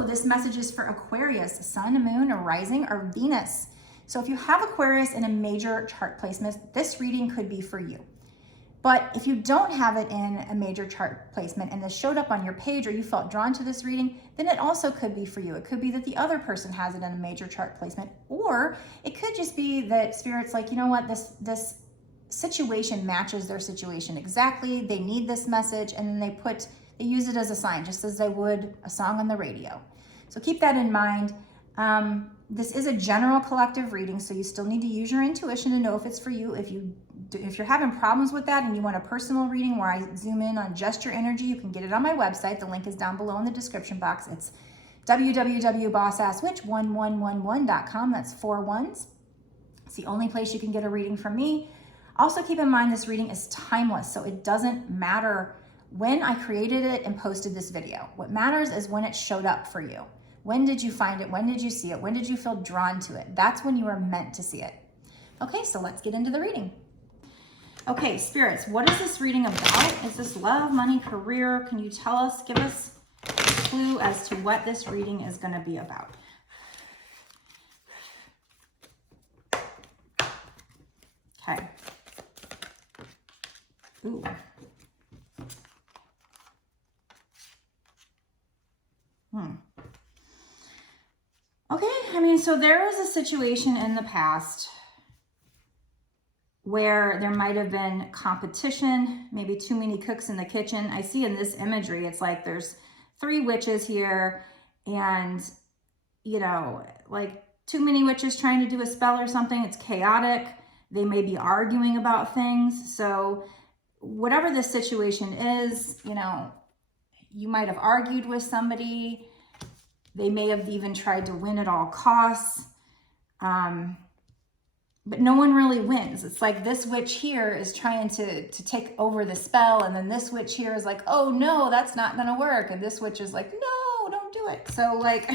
Hello, this message is for Aquarius, Sun, Moon, or Rising, or Venus. So if you have Aquarius in a major chart placement, this reading could be for you. But if you don't have it in a major chart placement and this showed up on your page or you felt drawn to this reading, then it also could be for you. It could be that the other person has it in a major chart placement, or it could just be that Spirit's like, you know what, this situation matches their situation exactly. They need this message, and then they use it as a sign, just as they would a song on the radio. So keep that in mind. This is a general collective reading, so you still need to use your intuition to know if it's for you. If you're having problems with that and you want a personal reading where I zoom in on just your energy, you can get it on my website. The link is down below in the description box. It's www.bossasswitch1111.com. That's 4 1s. It's the only place you can get a reading from me. Also keep in mind this reading is timeless, so it doesn't matter when I created it and posted this video. What matters is when it showed up for you. When did you find it? When did you see it? When did you feel drawn to it? That's when you were meant to see it. Okay, so let's get into the reading. Okay, spirits, what is this reading about? Is this love, money, career? Can you tell us, give us a clue as to what this reading is going to be about? Okay. Ooh. Okay, I mean, so there was a situation in the past where there might have been competition, maybe too many cooks in the kitchen. I see in this imagery, it's like there's 3 witches here and, you know, like too many witches trying to do a spell or something. It's chaotic. They may be arguing about things. So whatever the situation is, you know, you might have argued with somebody. They may have even tried to win at all costs. But no one really wins. It's like this witch here is trying to take over the spell. And then this witch here is like, oh no, that's not going to work. And this witch is like, no, don't do it. So like,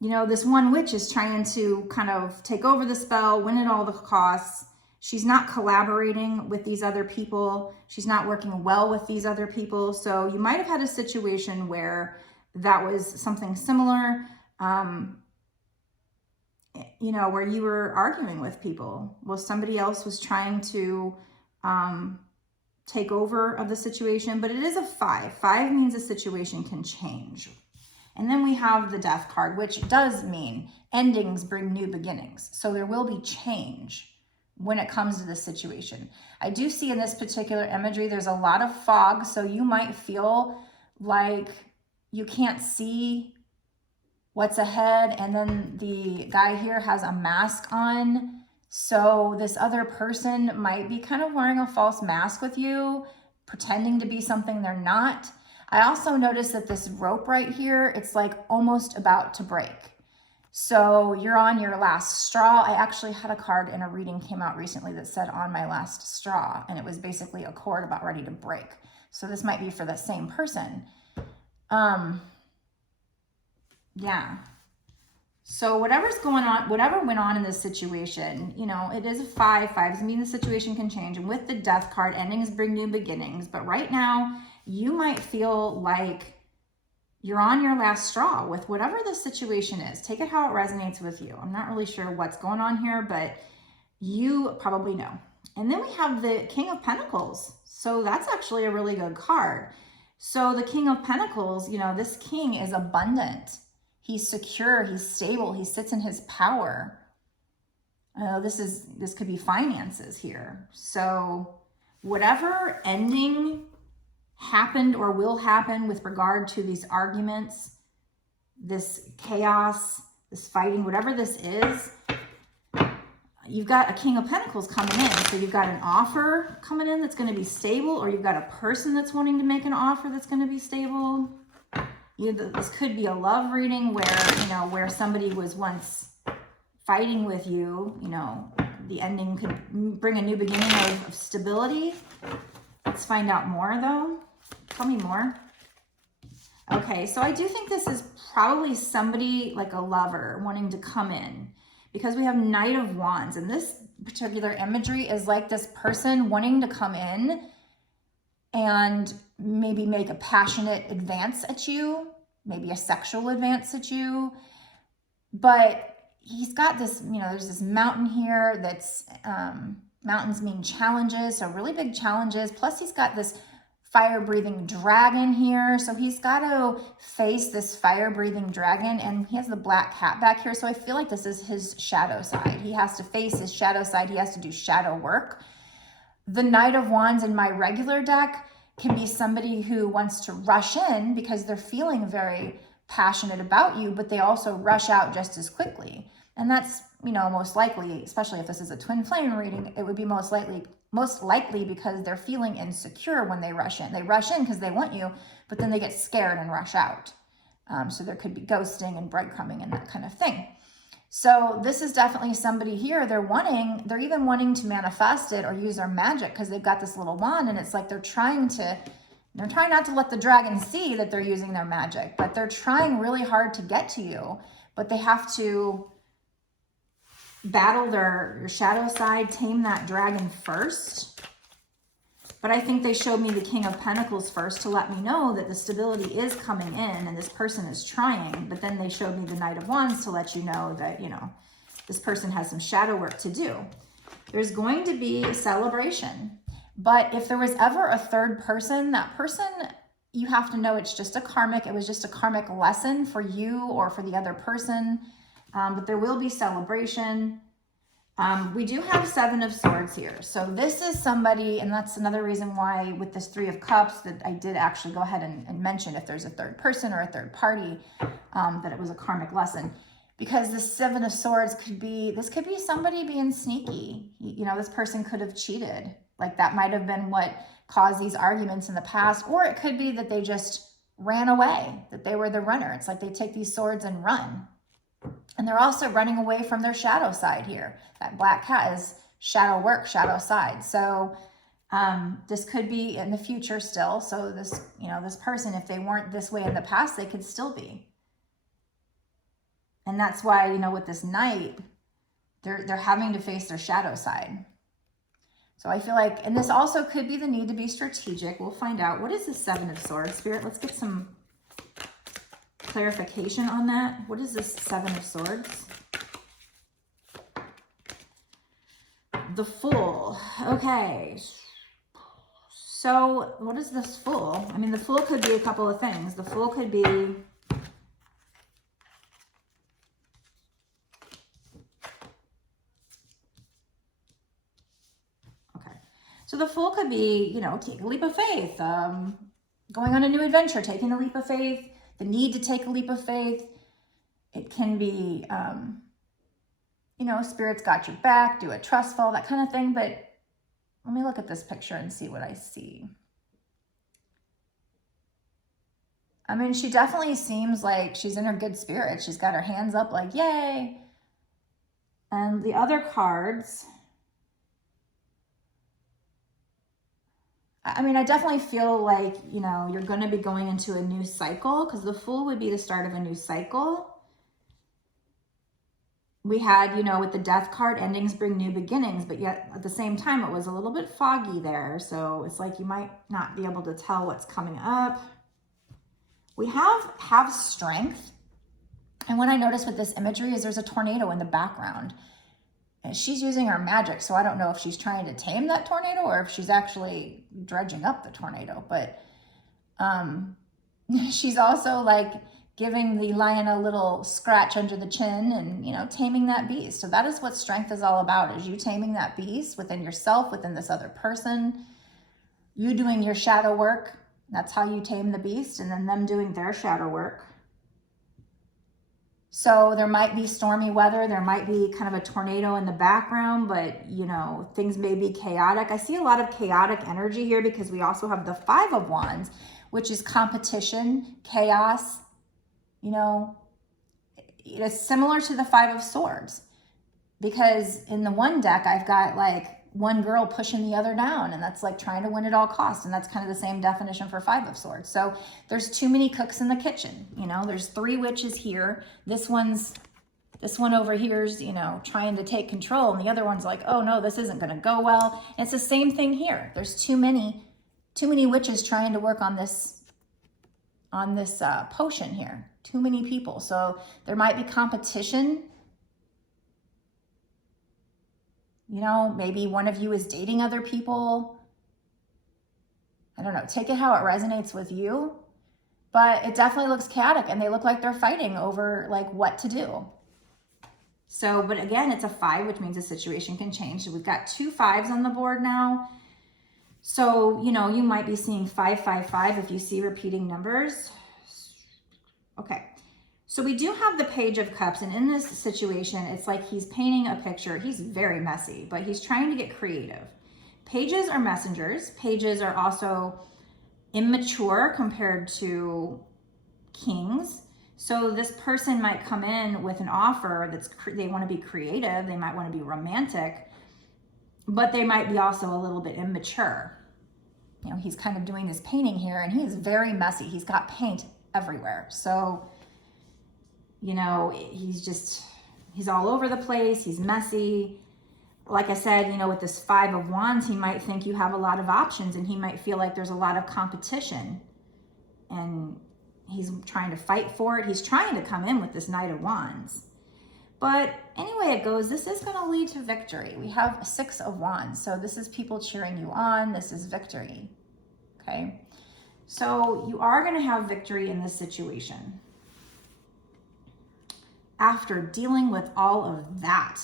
you know, this one witch is trying to kind of take over the spell, win at all the costs. She's not collaborating with these other people. She's not working well with these other people. So you might have had a situation where that was something similar, you know, where you were arguing with people. Well, somebody else was trying to take over of the situation, but it is a 5. 5 means a situation can change. And then we have the Death card, which does mean endings bring new beginnings. So there will be change when it comes to this situation. I do see in this particular imagery, there's a lot of fog. So you might feel like you can't see what's ahead. And then the guy here has a mask on. So this other person might be kind of wearing a false mask with you, pretending to be something they're not. I also noticed that this rope right here, it's like almost about to break. So you're on your last straw. I actually had a card in a reading came out recently that said on my last straw, and it was basically a cord about ready to break. So this might be for the same person. Yeah. So whatever's going on, whatever went on in this situation, you know, it is a 5. 5s mean the situation can change. And with the Death card, endings bring new beginnings. But right now, you might feel like you're on your last straw with whatever the situation is. Take it how it resonates with you. I'm not really sure what's going on here, but you probably know. And then we have the King of Pentacles. So that's actually a really good card. So the King of Pentacles, you know, this king is abundant. He's secure, he's stable, he sits in his power. This could be finances here. So whatever ending happened or will happen with regard to these arguments, this chaos, this fighting, whatever this is, you've got a King of Pentacles coming in. So you've got an offer coming in that's going to be stable, or you've got a person that's wanting to make an offer that's going to be stable. This could be a love reading where, you know, where somebody was once fighting with you, you know, the ending could bring a new beginning of stability. Let's find out more though. Tell me more. Okay, so I do think this is probably somebody like a lover wanting to come in, because we have Knight of Wands, and this particular imagery is like this person wanting to come in and maybe make a passionate advance at you, maybe a sexual advance at you. But he's got this, you know, there's this mountain here that's, mountains mean challenges, so really big challenges. Plus he's got this fire-breathing dragon here. So he's got to face this fire-breathing dragon, and he has the black cat back here. So I feel like this is his shadow side. He has to face his shadow side. He has to do shadow work. The Knight of Wands in my regular deck can be somebody who wants to rush in because they're feeling very passionate about you, but they also rush out just as quickly. And that's, you know, most likely, especially if this is a twin flame reading, it would be most likely because they're feeling insecure when they rush in. They rush in because they want you, but then they get scared and rush out. So there could be ghosting and breadcrumbing and that kind of thing. So this is definitely somebody here. They're even wanting to manifest it or use their magic because they've got this little wand, and it's like they're trying not to let the dragon see that they're using their magic, but they're trying really hard to get to you, but they have to battle your shadow side, tame that dragon first. But I think they showed me the King of Pentacles first to let me know that the stability is coming in and this person is trying. But then they showed me the Knight of Wands to let you know that, you know, this person has some shadow work to do. There's going to be a celebration. But if there was ever a third person, that person, you have to know it's just a karmic. It was just a karmic lesson for you or for the other person. But there will be celebration. We do have Seven of Swords here. So this is somebody, and that's another reason why with this Three of Cups that I did actually go ahead and mention if there's a third person or a third party, that it was a karmic lesson. Because the Seven of Swords could be somebody being sneaky. You know, this person could have cheated. Like that might have been what caused these arguments in the past. Or it could be that they just ran away, that they were the runner. It's like they take these swords and run. And they're also running away from their shadow side here. That black cat is shadow work, shadow side. So this could be in the future still. So this, you know, this person, if they weren't this way in the past, they could still be. And that's why, you know, with this Knight, they're having to face their shadow side. So I feel like, and this also could be the need to be strategic. We'll find out. What is the Seven of Swords? Spirit, let's get some clarification on that. What is this Seven of Swords? The Fool. Okay. So what is this Fool? I mean, the Fool could be a couple of things. The Fool could be so the Fool could be, you know, take a leap of faith, going on a new adventure, taking a leap of faith, the need to take a leap of faith. It can be, you know, Spirit's got your back, do a trust fall, that kind of thing. But let me look at this picture and see what I see. I mean, she definitely seems like she's in her good spirit. She's got her hands up like, yay. And the other cards, I mean, I definitely feel like, you know, you're going to be going into a new cycle because the Fool would be the start of a new cycle. We had, you know, with the Death card, endings bring new beginnings, but yet at the same time, it was a little bit foggy there. So it's like you might not be able to tell what's coming up. We have strength. And what I noticed with this imagery is there's a tornado in the background. And she's using her magic, so I don't know if she's trying to tame that tornado or if she's actually dredging up the tornado. But she's also like giving the lion a little scratch under the chin and, you know, taming that beast. So that is what strength is all about, is you taming that beast within yourself, within this other person, you doing your shadow work. That's how you tame the beast, and then them doing their shadow work. So there might be stormy weather. There might be kind of a tornado in the background, but, you know, things may be chaotic. I see a lot of chaotic energy here because we also have the Five of Wands, which is competition, chaos. You know, it's similar to the Five of Swords because in the one deck, I've got like one girl pushing the other down, and that's like trying to win at all costs. And that's kind of the same definition for Five of Swords. So there's too many cooks in the kitchen. You know, there's three witches here. This one over here's, you know, trying to take control. And the other one's like, oh no, this isn't going to go well. And it's the same thing here. There's too many witches trying to work on this on this potion here. Too many people. So there might be competition. You know, maybe one of you is dating other people. I don't know. Take it how it resonates with you. But it definitely looks chaotic, and they look like they're fighting over like what to do. So, but again, it's a 5, which means the situation can change. So we've got 2 5s on the board now. So, you know, you might be seeing 5, 5, 5 if you see repeating numbers. Okay. So we do have the Page of Cups, and in this situation, it's like he's painting a picture. He's very messy, but he's trying to get creative. Pages are messengers. Pages are also immature compared to kings. So this person might come in with an offer that's, they want to be creative, they might want to be romantic, but they might be also a little bit immature. You know, he's kind of doing this painting here, and he's very messy. He's got paint everywhere. So, you know, he's all over the place. He's messy. Like I said, you know, with this 5 of Wands, he might think you have a lot of options, and he might feel like there's a lot of competition, and he's trying to fight for it. He's trying to come in with this Knight of Wands. But anyway it goes, this is going to lead to victory. We have a 6 of Wands. So this is people cheering you on. This is victory. Okay. So you are going to have victory in this situation after dealing with all of that.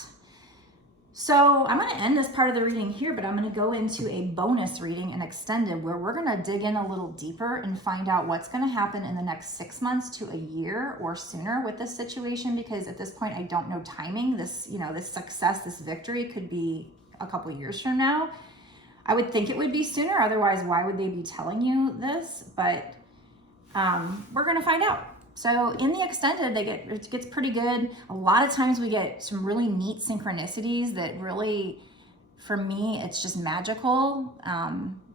So I'm going to end this part of the reading here, but I'm going to go into a bonus reading, an extended, where we're going to dig in a little deeper and find out what's going to happen in the next 6 months to a year or sooner with this situation, because at this point I don't know timing. This, you know, this success, this victory could be a couple years from now. I would think it would be sooner. Otherwise, why would they be telling you this? But we're going to find out. So in the extended, it gets pretty good. A lot of times we get some really neat synchronicities that really, for me, it's just magical.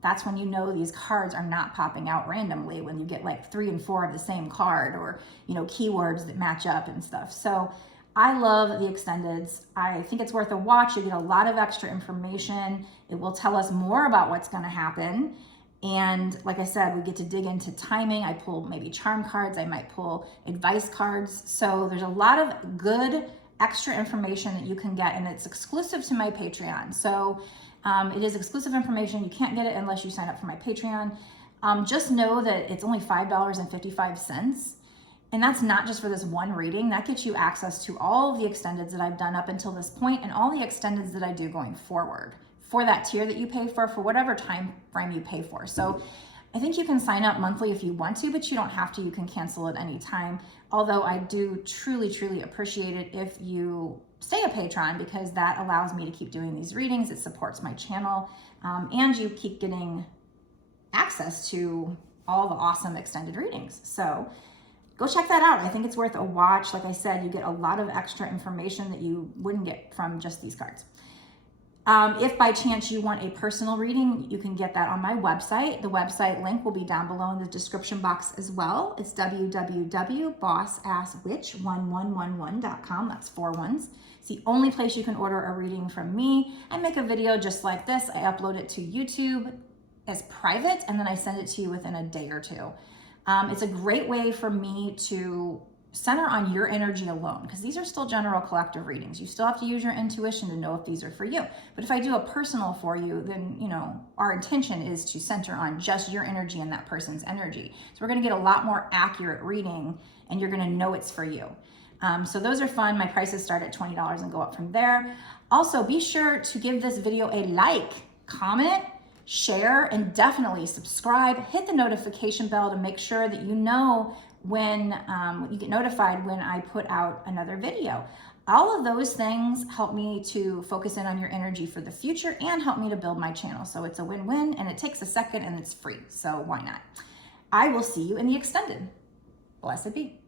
That's when you know these cards are not popping out randomly, when you get like 3 and 4 of the same card, or, you know, keywords that match up and stuff. So I love the extendeds. I think it's worth a watch. You get a lot of extra information. It will tell us more about what's going to happen. And like I said, we get to dig into timing. I pull maybe charm cards. I might pull advice cards. So there's a lot of good extra information that you can get, and it's exclusive to my Patreon. So it is exclusive information. You can't get it unless you sign up for my Patreon. Just know that it's only $5.55. And that's not just for this one reading. That gets you access to all of the extendeds that I've done up until this point, and all the extendeds that I do going forward, for that tier that you pay for whatever time frame you pay for. So I think you can sign up monthly if you want to, but you don't have to. You can cancel at any time. Although I do truly, truly appreciate it if you stay a patron, because that allows me to keep doing these readings. It supports my channel, and you keep getting access to all the awesome extended readings. So go check that out. I think it's worth a watch. Like I said, you get a lot of extra information that you wouldn't get from just these cards. If by chance you want a personal reading, you can get that on my website. The website link will be down below in the description box as well. It's www.bossasswitch1111.com. That's 4 ones. It's the only place you can order a reading from me. I make a video just like this. I upload it to YouTube as private, and then I send it to you within a day or 2. It's a great way for me to center on your energy alone, because these are still general collective readings. You still have to use your intuition to know if these are for you. But if I do a personal for you, then, you know, our intention is to center on just your energy and that person's energy. So we're going to get a lot more accurate reading, and you're going to know it's for you. So those are fun. My prices start at $20 and go up from there. Also, be sure to give this video a like, comment, share, and definitely subscribe. Hit the notification bell to make sure that you know when you get notified when I put out another video. All of those things help me to focus in on your energy for the future and help me to build my channel. So it's a win-win, and it takes a second, and it's free. So why not? I will see you in the extended. Blessed be.